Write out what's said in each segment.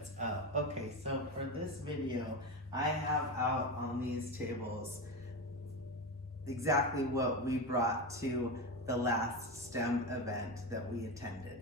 What's up? Okay, so for this video, I have out on these tables exactly what we brought to the last STEM event that we attended.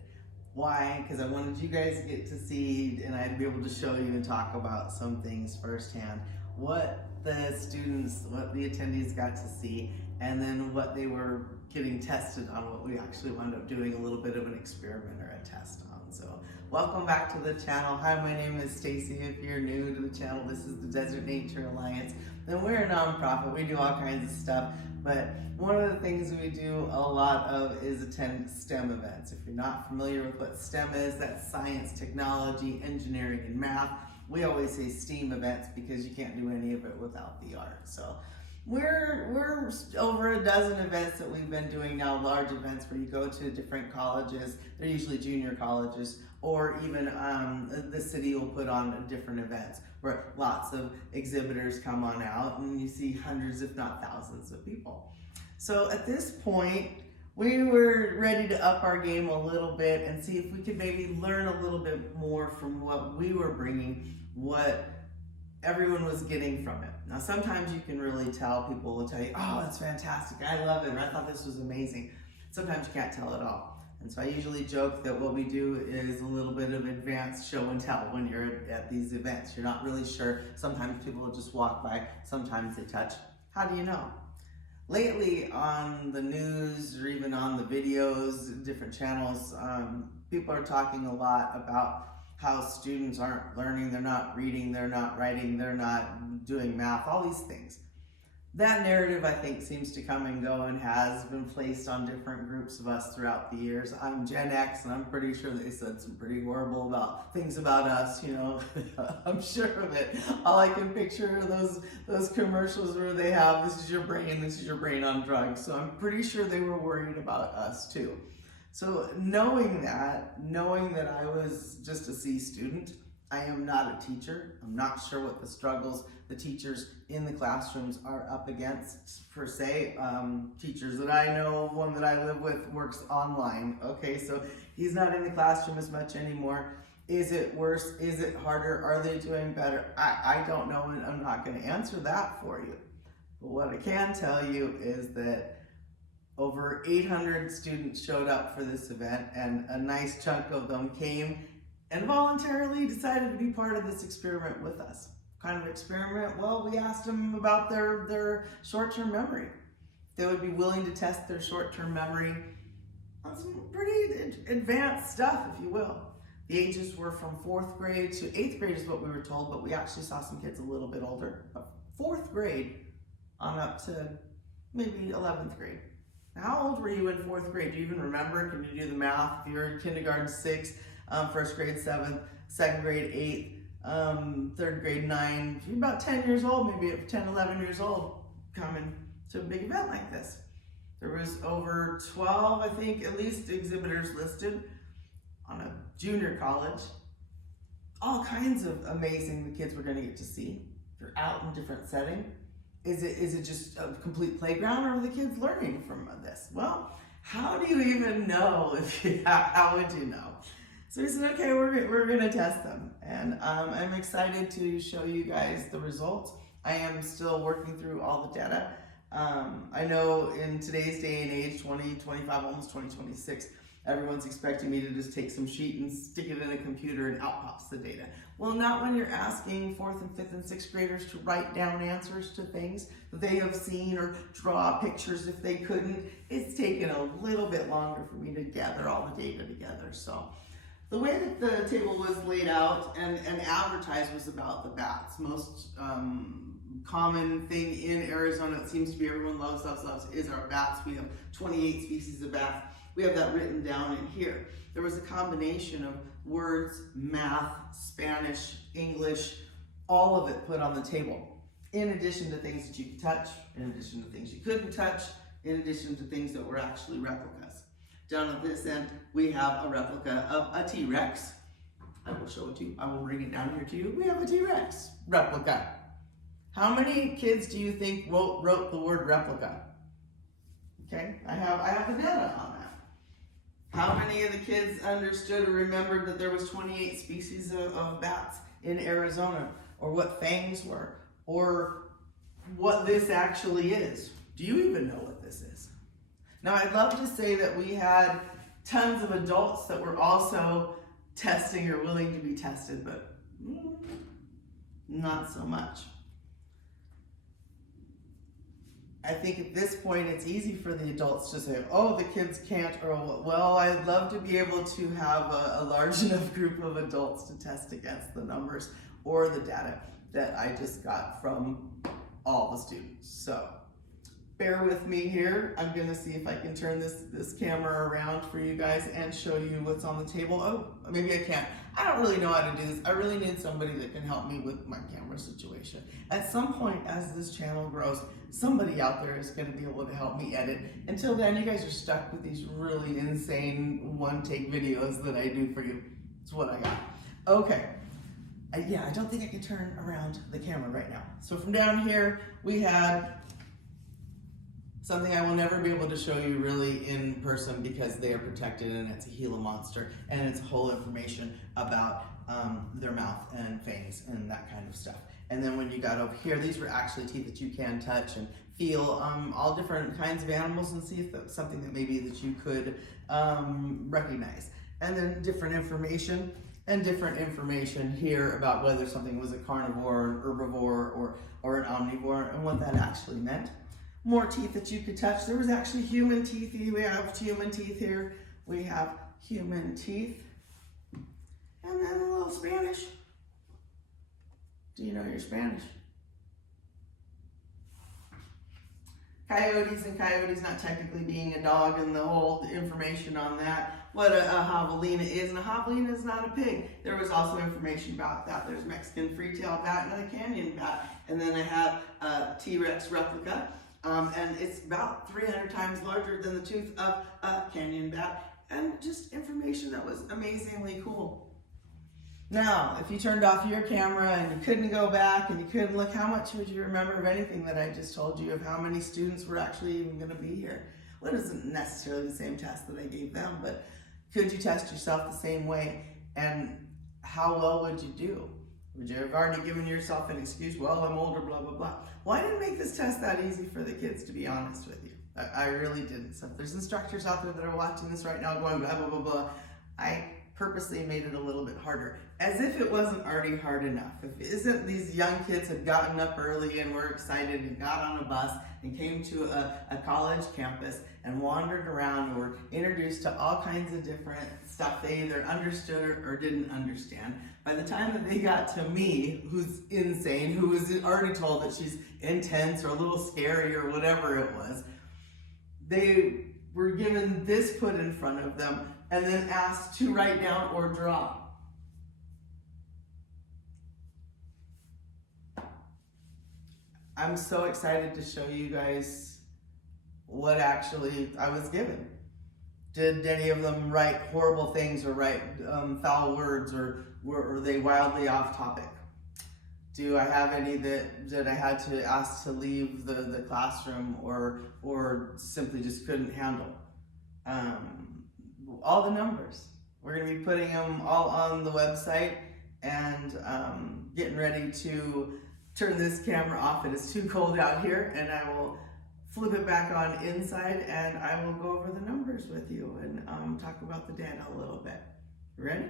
Why? Because I wanted you guys to get to see and I'd be able to show you and talk about some things firsthand. What the students, what the attendees got to see, and then what they were getting tested on, what we actually wound up doing a little bit of an experiment or a test on. So welcome back to the channel. Hi, my name is Stacy. If you're new to the channel, this is the Desert Nature Alliance. And we're a nonprofit. We do all kinds of stuff. But one of the things we do a lot of is attend STEM events. If you're not familiar with what STEM is, that's science, technology, engineering, and math. We always say STEAM events because you can't do any of it without the art. So we're over a dozen events that we've been doing now, large events where you go to different colleges. They're usually junior colleges, or even the city will put on different events where lots of exhibitors come on out and you see hundreds, if not thousands of people. So at this point, we were ready to up our game a little bit and see if we could maybe learn a little bit more from what we were bringing, what everyone was getting from it. Now, sometimes you can really tell. People will tell you, oh, that's fantastic, I love it, or I thought this was amazing. Sometimes you can't tell at all. And so I usually joke that what we do is a little bit of advanced show and tell when you're at these events. You're not really sure. Sometimes people will just walk by, sometimes they touch. How do you know? Lately on the news or even on the videos, different channels, people are talking a lot about how students aren't learning, they're not reading, they're not writing, they're not doing math, all these things. That narrative, I think, seems to come and go and has been placed on different groups of us throughout the years. I'm Gen X, and I'm pretty sure they said some pretty horrible things about us, you know. I'm sure of it. All I can picture are those commercials where they have, this is your brain on drugs. So I'm pretty sure they were worried about us too. So knowing that I was just a C student, I am not a teacher. I'm not sure what the struggles the teachers in the classrooms are up against per se. Teachers that I know, one that I live with works online. Okay, so he's not in the classroom as much anymore. Is it worse? Is it harder? Are they doing better? I don't know, and I'm not going to answer that for you. But what I can tell you is that over 800 students showed up for this event, and a nice chunk of them came and voluntarily decided to be part of this experiment with us. What kind of experiment? Well, we asked them about their short-term memory. They would be willing to test their short-term memory on some pretty advanced stuff, if you will. The ages were from 4th grade to 8th grade is what we were told, but we actually saw some kids a little bit older. 4th grade on up to maybe 11th grade. How old were you in 4th grade? Do you even remember? Can you do the math? If you're in kindergarten, 6, 1st grade, 7th, 2nd grade, 8th, 3rd grade, 9, you're about 10 years old, maybe 10, 11 years old, coming to a big event like this. There was over 12, I think, at least exhibitors listed on a junior college. All kinds of amazing the kids were going to get to see. They're out in different settings. Is it just a complete playground, or are the kids learning from this? Well, how do you even know how would you know? So we said, okay, we're gonna test them. And I'm excited to show you guys the results. I am still working through all the data. I know in today's day and age, 2025, almost 2026, everyone's expecting me to just take some sheet and stick it in a computer and out pops the data. Well, not when you're asking 4th and 5th and 6th graders to write down answers to things that they have seen or draw pictures if they couldn't. It's taken a little bit longer for me to gather all the data together. So the way that the table was laid out and advertised was about the bats. Most common thing in Arizona, it seems to be everyone loves, is our bats. We have 28 species of bats. We have that written down in here. There was a combination of words, math, Spanish, English, all of it put on the table. In addition to things that you could touch, in addition to things you couldn't touch, in addition to things that were actually replicas. Down at this end, we have a replica of a T-Rex. I will show it to you. I will bring it down here to you. We have a T-Rex replica. How many kids do you think wrote the word replica? Okay, I have the data on that. How many of the kids understood or remembered that there was 28 species of bats in Arizona, or what fangs were, or what this actually is? Do you even know what this is? Now, I'd love to say that we had tons of adults that were also testing or willing to be tested, but not so much. I think at this point it's easy for the adults to say, oh, the kids can't, or well, I'd love to be able to have a large enough group of adults to test against the numbers or the data that I just got from all the students. So bear with me here. I'm gonna see if I can turn this camera around for you guys and show you what's on the table. Oh, maybe I can't. I don't really know how to do this. I really need somebody that can help me with my camera situation. At some point, as this channel grows, somebody out there is gonna be able to help me edit. Until then, you guys are stuck with these really insane one-take videos that I do for you. It's what I got. Okay. Yeah, I don't think I can turn around the camera right now. So from down here, we had something I will never be able to show you really in person because they are protected, and it's a Gila monster, and it's whole information about their mouth and fangs and that kind of stuff. And then when you got over here, these were actually teeth that you can touch and feel all different kinds of animals and see if that's something that maybe that you could recognize. And then different information here about whether something was a carnivore, an herbivore, or an omnivore, and what that actually meant. More teeth that you could touch. There was actually human teeth. We have human teeth here. We have human teeth. And then a little Spanish. Do you know your Spanish? Coyotes and coyotes not technically being a dog, and the whole information on that. What a javelina is, and a javelina is not a pig. There was also information about that. There's Mexican free-tailed bat and a canyon bat. And then I have a T-Rex replica. And it's about 300 times larger than the tooth of a canyon bat, and just information that was amazingly cool. Now, if you turned off your camera and you couldn't go back and you couldn't look, how much would you remember of anything that I just told you, of how many students were actually even going to be here? Well, it isn't necessarily the same test that I gave them, but could you test yourself the same way, and how well would you do? Would you have already given yourself an excuse? Well, I'm older, blah, blah, blah. Well, I didn't make this test that easy for the kids, to be honest with you. I really didn't. So if there's instructors out there that are watching this right now going blah, blah, blah, blah, I purposely made it a little bit harder, as if it wasn't already hard enough. If it isn't, these young kids had gotten up early and were excited and got on a bus and came to a college campus and wandered around and were introduced to all kinds of different stuff they either understood or didn't understand. By the time that they got to me, who's insane, who was already told that she's intense or a little scary or whatever it was, they were given this put in front of them and then asked to write down or draw. I'm so excited to show you guys what actually I was given. Did any of them write horrible things or write foul words, or were they wildly off topic? Do I have any that I had to ask to leave the classroom or simply just couldn't handle? All the numbers. We're going to be putting them all on the website and getting ready to turn this camera off. It is too cold out here, and I will flip it back on inside, and I will go over the numbers with you and talk about the data a little bit. Ready?